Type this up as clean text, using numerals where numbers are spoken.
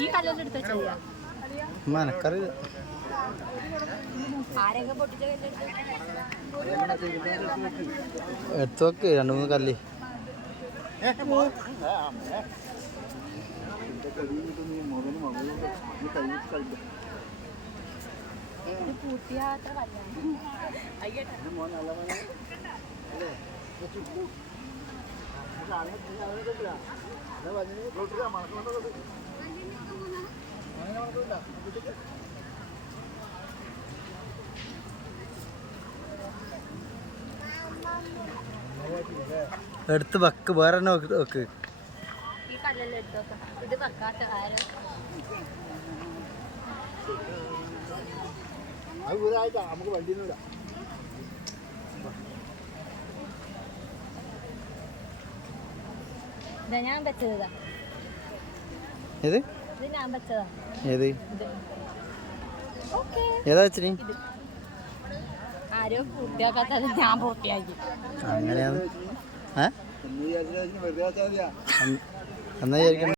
ഈ കല്ലെല്ലാം എടുത്ത് വെച്ചാ മനക്കറിയില്ല. ആരെയൊക്കെ പൊട്ടിച്ച എടുത്ത് വെക്ക് 2-3 കല്ല്. പൂട്ടിയാത്ര എടുത്ത് വെക്ക്, വേറെ തന്നെ വെക്ക്. ഈ കല്ലെല്ലാം എടുത്ത് വെക്കാം. ഇത് വെക്കാത്ത കാര്യം നമുക്ക് വണ്ടിയൊന്നുമില്ല. ഞാൻ വെച്ചതാ. ഏത് ഇത് ഞാൻ വെച്ചതാ. ഏത് ഓക്കേ ഏതാ വെച്ചിനി? ആരോ പൂർത്തിയാക്കാത്തത് ഞാൻ പൂർത്തിയാക്കി. അങ്ങനെയാണ്. എന്നാ വിചാരിക്കണം